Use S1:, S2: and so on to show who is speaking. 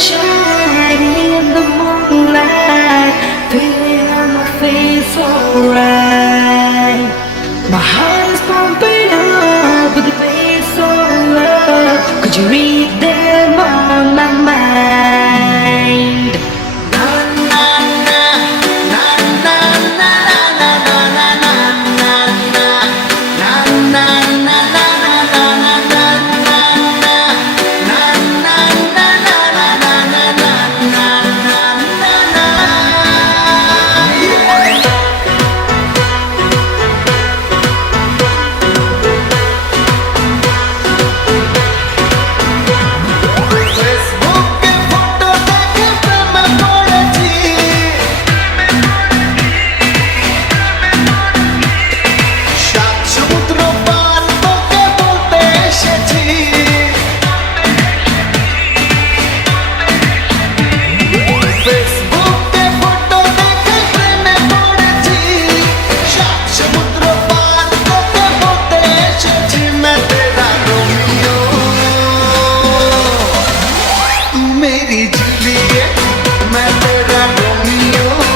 S1: sunshine in the moonlight, feeling on my face alright. My heart is pumping up with the pace of love. Could you read
S2: मेरी जुलिए मैं तेरा Romeo